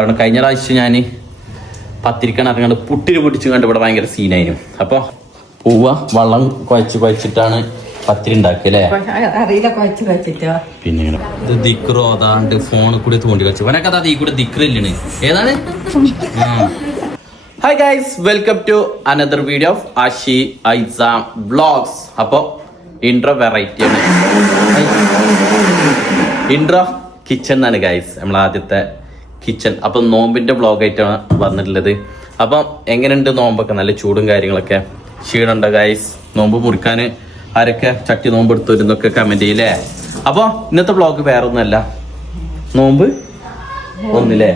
പറഞ്ഞു. കഴിഞ്ഞ പ്രാവശ്യം ഞാൻ പത്തിരിക്കാൻ ഇറങ്ങാണ്ട് പുട്ടിന് പൊട്ടിച്ച് കണ്ട് ഇവിടെ ഭയങ്കര സീനായിരുന്നു. അപ്പോൾ വെള്ളം കുഴച്ചിട്ടാണ് പത്തിരി ഉണ്ടാക്കല്ലേ. പിന്നെ ഇത് ദിക്റോ അതാണ്ട് ഫോണിൽ കൂടി തോണ്ടി കളിച്ചു അവനൊക്കെ അതാ ഈ കൂടെ ദിക്റില്ലാണ് ഏതാണ്. Hi guys, welcome to another video of ആഷി ഐസാം വ്ളോഗ്സ്. അപ്പോൾ ഇൻട്രോ വെറൈറ്റി ആണ്. ഇൻട്രോ കിച്ചൺ എന്നാണ് ഗൈസ്, നമ്മൾ ആദ്യത്തെ കിച്ചൺ. അപ്പം നോമ്പിന്റെ വ്ളോഗായിട്ടാണ് വന്നിട്ടുള്ളത്. അപ്പം എങ്ങനെയുണ്ട് നോമ്പൊക്കെ? നല്ല ചൂടും കാര്യങ്ങളൊക്കെ. ക്ഷീണുണ്ടോ ഗൈസ്? നോമ്പ് മുറിക്കാൻ ആരൊക്കെ ചട്ടി നോമ്പ് എടുത്തുവരുന്നൊക്കെ കമന്റ് ചെയ്യില്ലേ. അപ്പോൾ ഇന്നത്തെ വ്ളോഗ് വേറെ ഒന്നുമല്ല, നോമ്പ് ഒന്നില്ലേ,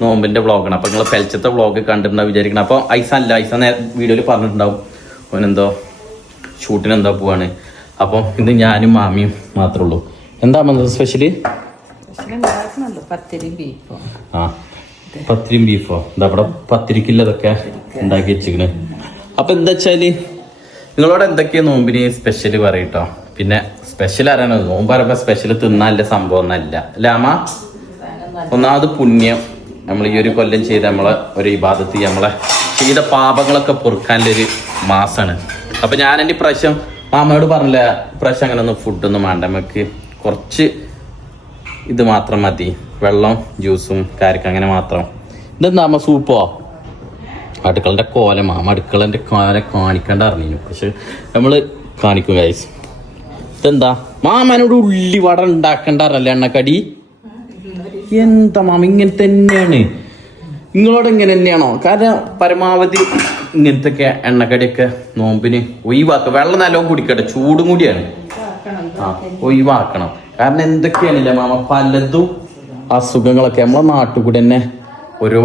നോമ്പിന്റെ വ്ളോഗാണ്. അപ്പൊ നിങ്ങൾ പെൽച്ചത്തെ വ്ളോഗ് കണ്ടിട്ടുണ്ടാവും വിചാരിക്കണം. അപ്പോൾ ഐസാൻ വീഡിയോയിൽ പറഞ്ഞിട്ടുണ്ടാവും ഓനെന്തോ ഷൂട്ടിനെന്തോ പോവാണ്. അപ്പോൾ ഇന്ന് ഞാനും മാമിയും മാത്രമേ ഉള്ളൂ. എന്താ സ്പെഷ്യല്? പത്തിരിയും ബീഫോ. എന്താ ഇവിടെ പത്തിരിക്കുള്ളതൊക്കെ ഉണ്ടാക്കി വെച്ചിക്കണ്. അപ്പൊ എന്താ വെച്ചാല് നിങ്ങളോട് എന്തൊക്കെയാ നോമ്പിന് സ്പെഷ്യല് പറയട്ടോ. പിന്നെ സ്പെഷ്യൽ അറിയണത് നോമ്പ് പറയുമ്പോ സ്പെഷ്യൽ തിന്നാല്ല സംഭവം ഒന്നല്ല അല്ലേ അമ്മ. ഒന്നാമത് പുണ്യം, നമ്മൾ ഈ ഒരു കൊല്ലം ചെയ്ത നമ്മളെ ഒരു ഇബാദത്ത്, നമ്മളെ ചെയ്ത പാപങ്ങളൊക്കെ പൊറുക്കാനുള്ളൊരു മാസാണ്. അപ്പൊ ഞാൻ എൻ്റെ ഇപ്രാവശ്യം മാമയോട് പറഞ്ഞില്ല, ഇപ്രാവശ്യം അങ്ങനെ ഒന്നും ഫുഡൊന്നും വേണ്ട, നമുക്ക് കുറച്ച് ഇത് മാത്രം മതി, വെള്ളം ജ്യൂസും കാര്യക്കും അങ്ങനെ മാത്രം. ഇതെന്താ അമ്മ സൂപ്പോ? അടുക്കളൻ്റെ കോലം മാമ അടുക്കളൻ്റെ കോല കാണിക്കേണ്ട അറിഞ്ഞു, പക്ഷെ നമ്മള് കാണിക്കും ഗൈസ്. ഇതെന്താ മാമനോട് ഉള്ളി വട ഉണ്ടാക്കേണ്ട അറിഞ്ഞല്ലേ എണ്ണക്കടി? എന്താ മാമ ഇങ്ങനെ തന്നെയാണ്, നിങ്ങളോട് ഇങ്ങനെ തന്നെയാണോ? കാരണം പരമാവധി ഇങ്ങനത്തെ എണ്ണക്കടിയൊക്കെ നോമ്പിന് ഒഴിവാക്കുക. വെള്ളം നല്ലോണം കുടിക്കട്ടെ, ചൂടും കൂടിയാണ്. ഒഴിവാക്കണം. കാരണം എന്തൊക്കെയാണില്ല മാമ, പലതും അസുഖങ്ങളൊക്കെ നമ്മളെ നാട്ടിൽ കൂടെ തന്നെ ഓരോ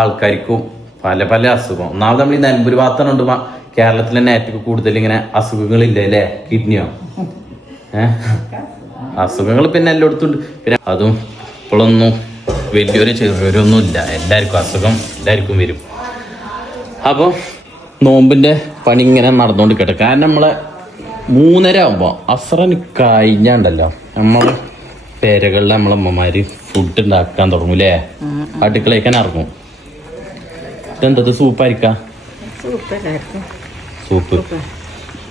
ആൾക്കാർക്കും പല പല അസുഖം. ഒന്നാമത് നമ്മൾ ഈ നിലമ്പൂർ ഭാഗത്തുണ്ട് കേരളത്തിൽ തന്നെ ഏറ്റവും കൂടുതൽ ഇങ്ങനെ അസുഖങ്ങളില്ല അല്ലേ? കിഡ്നിയോ അസുഖങ്ങൾ പിന്നെ എല്ലായിടത്തും ഉണ്ട്. പിന്നെ അതും ഇപ്പോഴൊന്നും വലിയൊരു ചെറിയൊരൊന്നും ഇല്ല, എല്ലാവർക്കും അസുഖം എല്ലാവർക്കും വരും. അപ്പോൾ നോമ്പിന്റെ പണി ഇങ്ങനെ നടന്നുകൊണ്ടിരിക്കട്ടെ. കാരണം നമ്മളെ 3:30 ആകുമ്പോൾ അസ്രന് കഴിഞ്ഞാണ്ടല്ലോ നമ്മള് പേരകളിൽ നമ്മളെ അമ്മമാര് ഫുഡ് ഉണ്ടാക്കാൻ തുടങ്ങും അല്ലേ? അടുക്കളയ്ക്കാൻ ഇറങ്ങും. ഇതെന്തത് സൂപ്പായിരിക്കാം? സൂപ്പ്.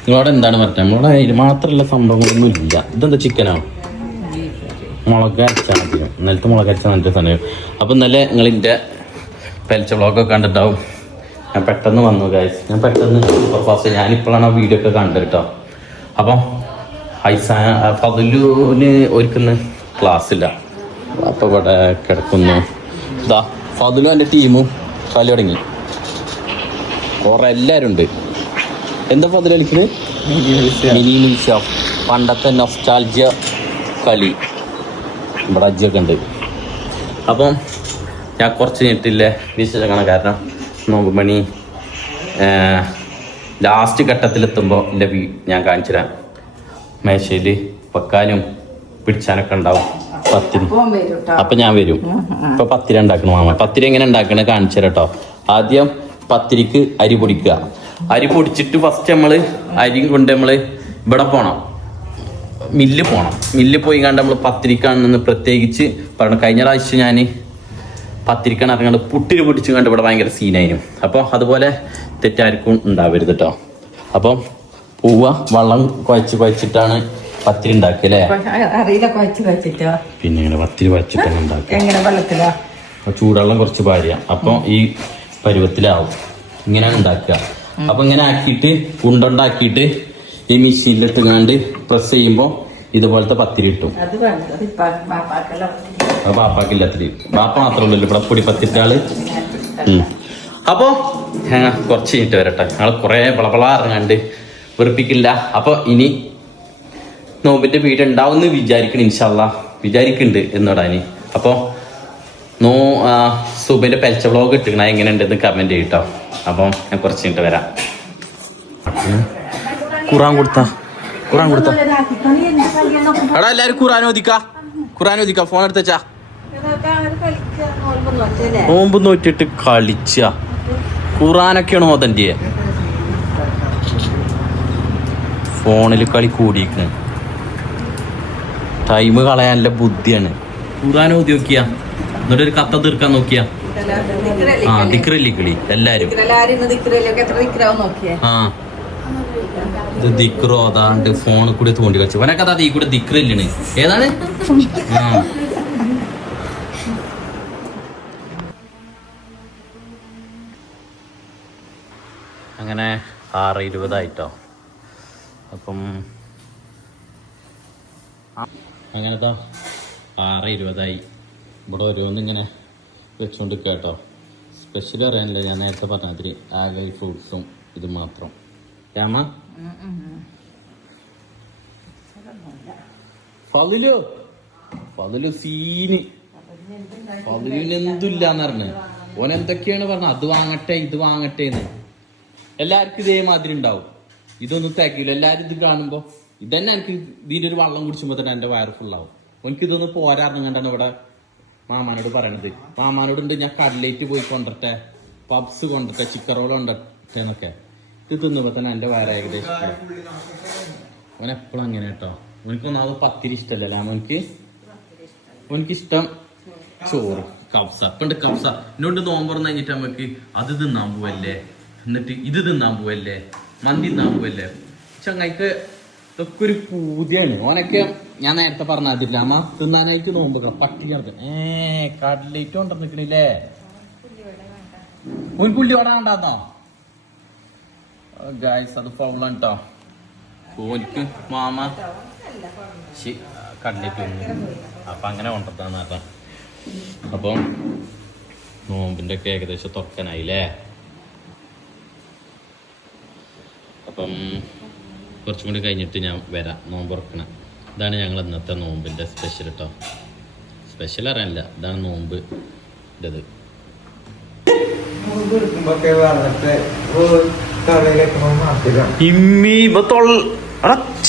നിങ്ങളോട് എന്താണ് പറഞ്ഞത്? നമ്മളോട് അതിൽ മാത്രമുള്ള സംഭവങ്ങളൊന്നും ഇല്ല. ഇതെന്താ ചിക്കനോ? മുളക് അരച്ചാൽ മതി. ഇന്നലത്തെ മുളക് അരച്ചാൽ നല്ല സമയം. അപ്പം ഇന്നലെ നിങ്ങളിൻ്റെ പെൽച്ച വ്ളോഗൊക്കെ കണ്ടിട്ടുണ്ടാവും. ഞാൻ പെട്ടെന്ന് വന്നു ഗൈസ്. ഞാൻ പെട്ടെന്ന് സൂപ്പർ ഫാസ്റ്റ്, ഞാനിപ്പോഴാണ് ആ വീഡിയോ ഒക്കെ കണ്ടത് കേട്ടോ. അപ്പം ഫതുലുവിന് ഒരുക്കുന്ന ക്ലാസ്സില്ല, അപ്പം ഇവിടെ കിടക്കുന്നു. ഇതാ ഫതുലും എൻ്റെ ടീമും കളി തുടങ്ങി. കുറെ എല്ലാവരും ഉണ്ട്. എന്താ ഫതുല് കളിക്കുന്നത്? മിനി നിമിഷ, പണ്ടത്തെ നൊസ്റ്റാൾജിയ കളി. ഇവിടെ അജ്ജിയൊക്കെ ഉണ്ട്. അപ്പം ഞാൻ കുറച്ച് കഴിഞ്ഞിട്ടില്ലേ വിശേഷമാണ്. കാരണം നോമ്പ് മണി ലാസ്റ്റ് ഘട്ടത്തിലെത്തുമ്പോൾ എൻ്റെ ഞാൻ കാണിച്ചു തരാം. മേശയിൽ വെക്കാനും പിടിച്ചാനൊക്കെ ഉണ്ടാവും പത്തിരി. അപ്പം ഞാൻ വരും. ഇപ്പം പത്തിരി ഉണ്ടാക്കണം മാമ. പത്തിരി എങ്ങനെ ഉണ്ടാക്കണേ കാണിച്ചു തരാം കേട്ടോ. ആദ്യം പത്തിരിക്ക് അരി പൊടിക്കുക. അരി പൊടിച്ചിട്ട് ഫസ്റ്റ് നമ്മൾ അരി കൊണ്ട് നമ്മൾ ഇവിടെ പോകണം, മില്ല് പോകണം. മില്ല് പോയി കണ്ട് നമ്മൾ പത്തിരിക്കാണെന്ന് പ്രത്യേകിച്ച് പറയണം. കഴിഞ്ഞ പ്രാവശ്യം ഞാൻ പത്തിരിക്കാൻ ഇറങ്ങാണ്ട് പുട്ടിന് പൊട്ടിച്ച് കണ്ട് ഇവിടെ ഭയങ്കര സീനായിരുന്നു. അപ്പോൾ അതുപോലെ തെറ്റാർക്കും ഉണ്ടാവരുത് കേട്ടോ. അപ്പം വെള്ളം കുഴച്ചിട്ടാണ് പത്തിരി ഉണ്ടാക്കല്ലേ. പിന്നെ ഇങ്ങനെ പത്തിരി കുഴച്ചിട്ടാണ് ഉണ്ടാക്കുക. ചൂടുവെള്ളം കുറച്ച് പാടിയ അപ്പം ഈ പരുവത്തിലാവും. ഇങ്ങനെയാണ് ഉണ്ടാക്കുക. അപ്പൊ ഇങ്ങനെ ആക്കിയിട്ട് ഉണ്ടുണ്ടാക്കിയിട്ട് ഈ മെഷീനിലിട്ടുങ്ങാണ്ട് പ്രസ് ചെയ്യുമ്പോൾ ഇതുപോലത്തെ പത്തിരി കിട്ടും. ബാപ്പാക്കില്ലാത്തിരി, ബാപ്പ മാത്രമേ ഉള്ളൂ ഇവിടെ പൊടി പത്തിരിട്ടാള്. അപ്പോ കുറച്ച് കഴിഞ്ഞിട്ട് വരട്ടെ. ഞങ്ങൾ കുറെ വളവള ഇറങ്ങാണ്ട് വെറുപ്പിക്കില്ല. അപ്പൊ ഇനി നോമ്പിന്റെ വീട് ഉണ്ടാവുമെന്ന് വിചാരിക്കണം, ഇൻഷാല്ലാ വിചാരിക്കുന്നുണ്ട് എന്നോടാനി. അപ്പോൾ സുബിന്റെ പെൽച്ച വ്ളോഗ് ഇട്ടിക്കണ എങ്ങനെയുണ്ടെന്ന് കമന്റ് ചെയ്യട്ടോ. അപ്പം ഞാൻ കുറച്ച് കഴിഞ്ഞിട്ട് വരാം. ഖുറാൻ കൊടുത്താ എടാ എല്ലാരും ഖുറാൻ ഓദിക്ക ഫോൺ എടുത്തച്ചാ. നോമ്പ് നോറ്റിട്ട് കളിച്ച ഖുറാനൊക്കെയാണ് ഓതന്റെ. ഫോണിൽ കളി കൂടിയിരിക്കണ്. ടൈം കളയാനുള്ള ബുദ്ധിയാണ്. ഖുറാൻ ഓതി നോക്കിയാ എന്നിട്ടൊരു കത്ത തീർക്കാൻ നോക്കിയാ ആ ദിക്രല്ലി കിളി എല്ലാരും ആ ഇത് ദിക്റോ അതാണ്ട് ഫോണിൽ കൂടി തോണ്ടി കളിച്ചു അവനൊക്കെ അതാ ഈ കൂടെ ദിക്രല്ലാണ് ഏതാണ് ആ അങ്ങനെ 6:20 അപ്പം അങ്ങനത്തെ 6:20 ഇവിടെ ഓരോന്നിങ്ങനെ വെച്ചുകൊണ്ട് കേട്ടോ സ്പെഷ്യൽ അറിയാനില്ല ഞാൻ നേരത്തെ പറഞ്ഞതിരി ആകെ ഈ ഫ്രൂട്ട്സും ഇത് മാത്രം രാമ ഫതിലു സീന് ഫതിലിന് എന്തില്ലാന്ന് പറഞ്ഞു ഓൻ എന്തൊക്കെയാണ് പറഞ്ഞത് അത് വാങ്ങട്ടെ ഇത് വാങ്ങട്ടെ എന്ന് എല്ലാവർക്കും ഇതേമാതിരി ഉണ്ടാവും ഇതൊന്നും തികയില്ല എല്ലാരും ഇത് കാണുമ്പോ ഇതന്നെ എനിക്ക് ഇതിന്റെ ഒരു വെള്ളം കുടിച്ചുമ്പോ തന്നെ എന്റെ വയറ് ഫുള്ളാവും എനിക്ക് ഇതൊന്നും പോരാറിഞ്ഞാണ്ടാണ് ഇവിടെ മാമാനോട് പറയണത് മാമാനോടുണ്ട് ഞാൻ കട്ലേറ്റ് പോയി കൊണ്ടിട്ടെ പബ്സ് കൊണ്ടിട്ടെ ചിക്കൻ റോൾ കൊണ്ടിട്ടെ എന്നൊക്കെ ഇത് തിന്നുമ്പോ തന്നെ എന്റെ വയറ് ഏകദേശം ഓൻ എപ്പോഴും അങ്ങനെ കേട്ടോ ഓനിക്കൊന്നാമത് പത്തിരി ഇഷ്ടമല്ലല്ലോ ഓനിക്കിഷ്ടം ചോറ് കബ്സ പണ്ട് കബ്സ എന്നോണ്ട് നോമ്പറന്ന് കഴിഞ്ഞിട്ട് നമുക്ക് അത് തിന്നാൻ പോവല്ലേ എന്നിട്ട് ഇത് തിന്നാൻ പോവല്ലേ മന്തി തിന്നാൻ പോവല്ലേ ചങ്ങായിക്ക് ഇതൊക്കെ ഒരു പൂതിയാണ് ഓനൊക്കെ ഞാൻ നേരത്തെ പറഞ്ഞതില്ല അമ്മ തിന്നാനായിട്ട് നോമ്പ് പട്ടി കിടത്ത് കട്ലേറ്റ് കൊണ്ടിരിക്കണില്ലേ ഒരു പുള്ളി വട കണ്ടാന്നോ ഗായ്സ് അത് ഫൗളാണ് കേട്ടോ ഓനിക്ക് മാമ കട്ലേറ്റ് അപ്പൊ അങ്ങനെ കൊണ്ടിരുത്താന്ന് കേട്ടോ അപ്പം നോമ്പിന്റെ ഒക്കെ ഏകദേശം തുറക്കാനായില്ലേ അപ്പം കുറച്ചും കൂടി കഴിഞ്ഞിട്ട് ഞാൻ വരാം നോമ്പ് തുറക്കണം ഇതാണ് ഞങ്ങൾ ഇന്നത്തെ നോമ്പിൻ്റെ സ്പെഷ്യൽ കേട്ടോ സ്പെഷ്യൽ അറിയാനില്ല ഇതാണ് നോമ്പ് ഇത്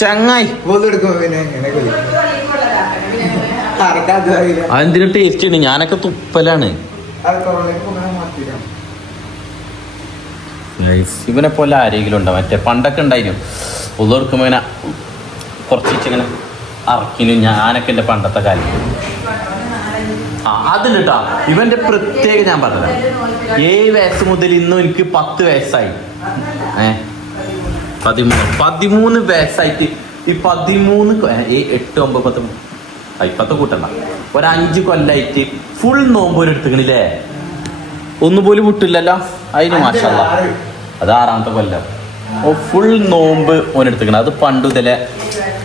ചങ്ങായി അതെന്തിനു ടേസ്റ്റ് ഉണ്ട് ഞാനൊക്കെ തുപ്പലാണ് ഇവനെ പോലെ ആരെങ്കിലും ഉണ്ടോ മറ്റേ പണ്ടൊക്കെ ഉണ്ടായിരുന്നു ഉള്ളവർക്കുമ്പോ ഇങ്ങനെ കുറച്ചിങ്ങനെ അറക്കിനും ഞാനൊക്കെ എൻ്റെ പണ്ടത്തെ കാലം അതിൽ കേട്ടോ ഇവന്റെ പ്രത്യേകം ഞാൻ പറഞ്ഞത് 7 വയസ്സ് മുതൽ ഇന്നും എനിക്ക് 10 വയസ്സായി 13 വയസ്സായിട്ട് ഈ 13 8 9 10 10 കൂട്ടണ്ട 5 കൊല്ലായിട്ട് ഫുൾ നോമ്പോര് എടുത്തുക്കണില്ലേ ഒന്നുപോലും വിട്ടില്ലല്ലോ അതിന് മാഷല്ല അത് 6ാമത്തെ കൊല്ലം ഫുൾ നോമ്പ് ഓനെടുത്തിക്കണം അത് പണ്ടു ഇതിലെ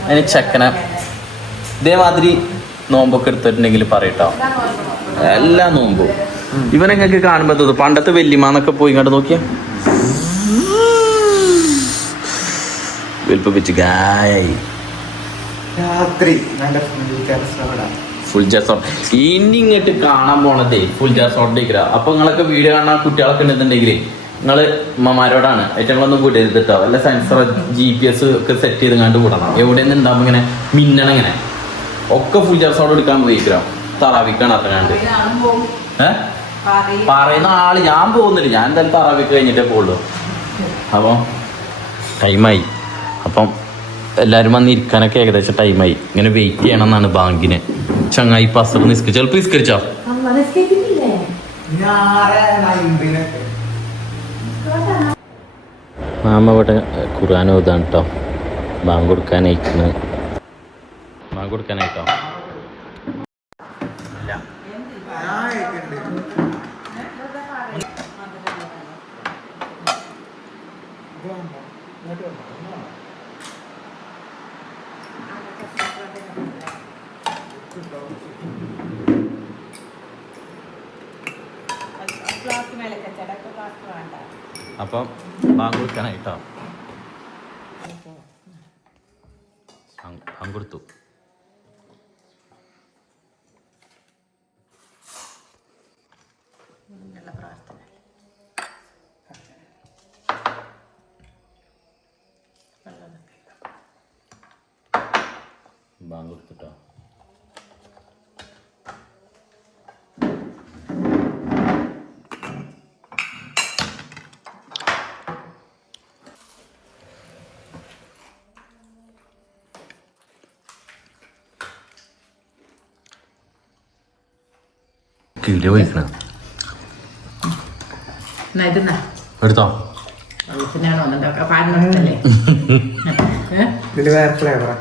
അതിന് ചെക്കനെ ഇതേമാതിരി നോമ്പൊക്കെ എടുത്തിട്ടുണ്ടെങ്കിൽ പറയട്ടോ എല്ലാ നോമ്പും ഇവനൊക്കെ കാണുമ്പോ തോന്നും പണ്ടത്തെ വല്യമാന്നൊക്കെ പോയി ഇങ്ങോട്ട് നോക്കിയാ വെളുപ്പിച്ച് ഗായായി ഫുൾ ജാസോൺ ഇനി ഇങ്ങോട്ട് കാണാൻ പോണതേ ഫുൾ ജാസോണ്ടേക്കില്ല അപ്പൊ നിങ്ങളൊക്കെ വീഡിയോ കാണാൻ കുട്ടികളൊക്കെ ഉണ്ടെന്നുണ്ടെങ്കിൽ നിങ്ങള് അമ്മമാരോടാണ് ഏറ്റങ്ങളൊന്നും കൂട്ടരുത് വല്ല സെൻസർ GPS ഒക്കെ സെറ്റ് ചെയ്ത് കണ്ട് കൂടണം എവിടെ നിന്ന് ഉണ്ടാകുമ്പോ ഇങ്ങനെ മിന്നണം ഇങ്ങനെ ഒക്കെ ഫുൾ ജാസോട് എടുക്കാൻ പോയിക്കോ തറാവിക്കാണ് അത്രയാണ്ട് പറയുന്ന ആള് ഞാൻ പോകുന്നില്ല ഞാൻ എന്തായാലും തറാവിക്ക് കഴിഞ്ഞിട്ടേ പോകുള്ളൂ അപ്പം ടൈമായി അപ്പം എല്ലാവരും വന്ന് ഇരിക്കാനൊക്കെ ഏകദേശം ടൈമായി ഇങ്ങനെ വെയിറ്റ് ചെയ്യണം എന്നാണ് ബാങ്കിന് ചങ്ങായി പസർ നിസ്കരിച്ചു ചിലപ്പോൾ നിസ്കരിച്ചോ മാമ ഇവിടെ ഖുർആൻ ഓതാണ് കേട്ടോ ബാങ്ക് കൊടുക്കാനായിട്ടോ അപ്പം ബാങ്ക് കൊടുക്കാനായിട്ടോ ബാങ്ക് കൊടുത്തു ബാങ്ക് കൊടുത്തിട്ടോ കിളി പോയിക്കണ എടുത്തോ ഇതില് വേറെ ഫ്ലേവറാ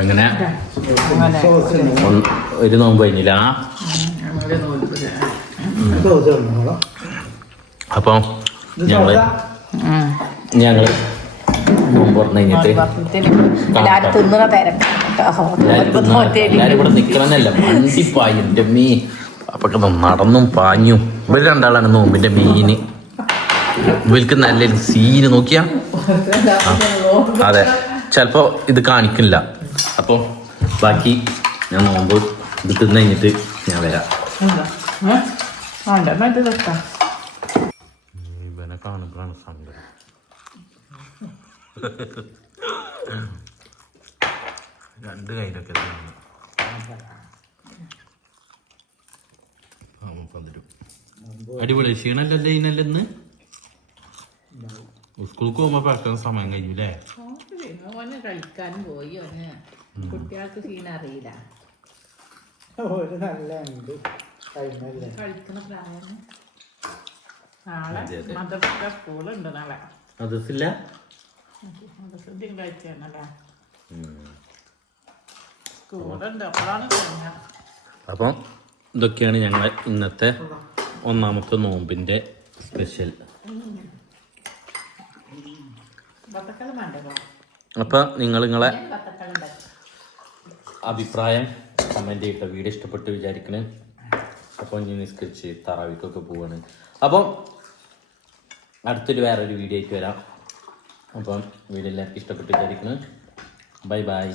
അങ്ങനെ ഒരു നോമ്പ് കഴിഞ്ഞില്ല. അപ്പൊ ഞങ്ങള് നോമ്പ് തുറന്നു കഴിഞ്ഞിട്ട് എല്ലാരും ഇവിടെ നിക്കണമെന്നല്ല മണ്ടിപ്പായി എൻ്റെ മീ അപ്പൊക്കെ നടന്നും പാഞ്ഞും ഇവര് രണ്ടാളാണ് നോമ്പിന്റെ മീന്. ഇവർക്ക് നല്ലൊരു സീന് നോക്കിയാ അതെ ചിലപ്പോ ഇത് കാണിക്കില്ല. അപ്പൊ ബാക്കി ഞാൻ നോമ്പ് ഇത് തിന്നു കഴിഞ്ഞിട്ട് ഞാൻ വരാം. ഇവനെ കാണുമ്പോഴാണ് സങ്കടം. രണ്ട് കയ്യിലൊക്കെ അടിപൊളി ക്ഷീണല്ലേ ഇതിനല്ലേ ഇന്ന് സ്കൂൾക്ക് പോകുമ്പോ പെട്ടെന്ന് സമയം കഴിഞ്ഞില്ലേ. കളിക്കാനും പോയി കുട്ടികൾക്ക് ക്ഷീണം അറിയില്ല. കളിക്കുന്ന പ്രായം നാളെ മദ്രസ സ്കൂളുണ്ട്. നാളെ മദ്രസില്ല തിങ്കളാഴ്ചയാണല്ലേ സ്കൂളുണ്ട്. അപ്പോഴാണ് അപ്പം ഇതൊക്കെയാണ് ഞങ്ങളെ ഇന്നത്തെ ഒന്നാമത്തെ നോമ്പിന്റെ സ്പെഷ്യൽ. അപ്പൊ നിങ്ങളെ അഭിപ്രായം കമന്റ് ചെയ്തിട്ട് വീഡിയോ ഇഷ്ടപ്പെട്ട് വിചാരിക്കണേ. അപ്പോൾ ഇനി നിസ്കരിച്ച് തറാവിക്കൊക്കെ പോവാണ്. അപ്പം അടുത്തൊരു വേറൊരു വീഡിയോ ആയിട്ട് വരാം. അപ്പം വീഡിയോ എല്ലാവർക്കും ഇഷ്ടപ്പെട്ട് വിചാരിക്കണേ. Bye bye.